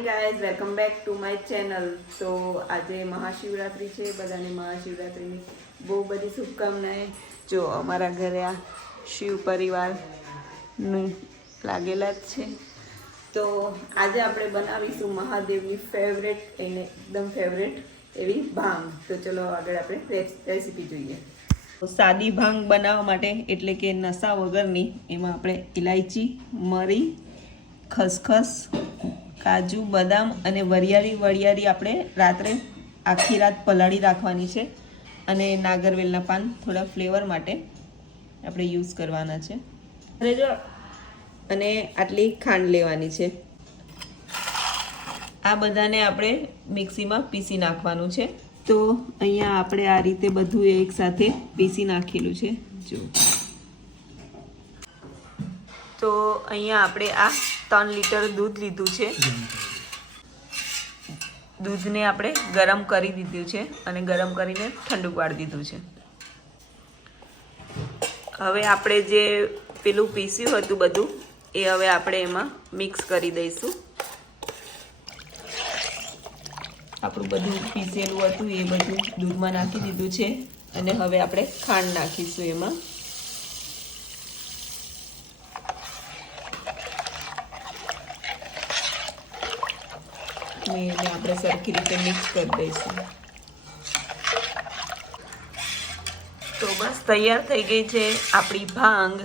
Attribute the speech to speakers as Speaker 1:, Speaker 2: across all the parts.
Speaker 1: Hi guys welcome back to my channel તો આજે મહાશિવરાત્રિ છે, બધાને મહાશિવરાત્રિની બહુ બધી શુભકામનાએ જો, અમારા ઘરે આ શિવ પરિવારનું લાગેલા જ છે. તો, આજે આપણે બનાવીશું મહાદેવની ફેવરેટ એને એકદમ ફેવરેટ એવી ભાંગ. તો ચલો આગળ આપણે રેસીપી જોઈએ. સાદી ભાંગ બનાવવા માટે એટલે કે નશા વગરની, એમાં આપણે ઇલાયચી મરી, ખસખસ કાજુ બદામ અને વરિયાળી વરિયાળી આપણે રાત્રે આખી રાત પલાળી રાખવાની છે. અને નાગરવેલના પાન થોડા ફ્લેવર માટે આપણે યુઝ કરવાના છે. અને જો. અને આટલી ખાંડ લેવાની છે. આ બધાને આપણે મિક્સીમાં પીસી નાખવાનું છે. તો અહીંયા આપણે આ રીતે બધું એકસાથે પીસી નાખેલું છે. જો. તો અહીંયા આપણે આ ત્રણ લીટર દૂધ લીધું છે. દૂધને આપણે ગરમ કરી દીધું છે અને ગરમ કરીને ઠંડુ પાડી દીધું છે. હવે આપણે જે પેલું પીસ્યું હતું બધું, એ હવે આપણે એમાં મિક્સ કરી દઈશું. આપણું બધું પીસેલું હતું, એ બધું દૂધમાં નાખી દીધું છે અને હવે આપણે ખાંડ નાખીશું એમાં. ને આપણે સરખી રીતે મિક્સ કરી દઈશું તો બસ તૈયાર થઈ ગઈ છે આપણી ભાંગ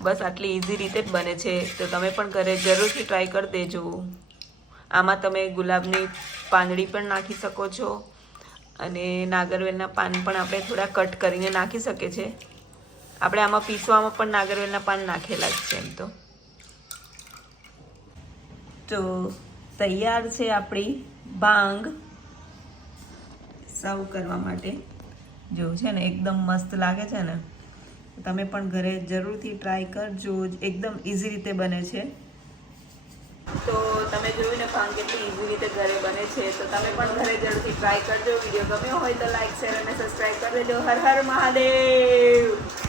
Speaker 1: બસ આટલી ઇઝી રીતે જ બને છે તો તમે પણ ઘરે જરૂરથી ટ્રાય કરી દેજો આમાં તમે ગુલાબની પાંદડી પણ નાખી શકો છો અને નાગરવેલના પાન પણ આપણે થોડા કટ કરીને નાખી શકીએ છીએ આપણે આમાં પીસવામાં પણ નાગરવેલના પાન નાખેલા જ છે એમ તો. તો તૈયાર છે આપણી ભાંગ સર્વ કરવા માટે. જો છે ને, એકદમ મસ્ત લાગે છે ને. તમે પણ ઘરે જરૂરથી ટ્રાય કરજો. એકદમ ઇઝી રીતે બને છે. તો તમે જોયું ને ભાંગ કેટલી ઇઝી રીતે ઘરે બને છે. તો તમે પણ ઘરે જરૂરથી ટ્રાય કરજો. વીડિયો ગમ્યો હોય તો લાઈક શેર અને સબસ્ક્રાઈબ કરી દેજો. હર હર મહાદેવ!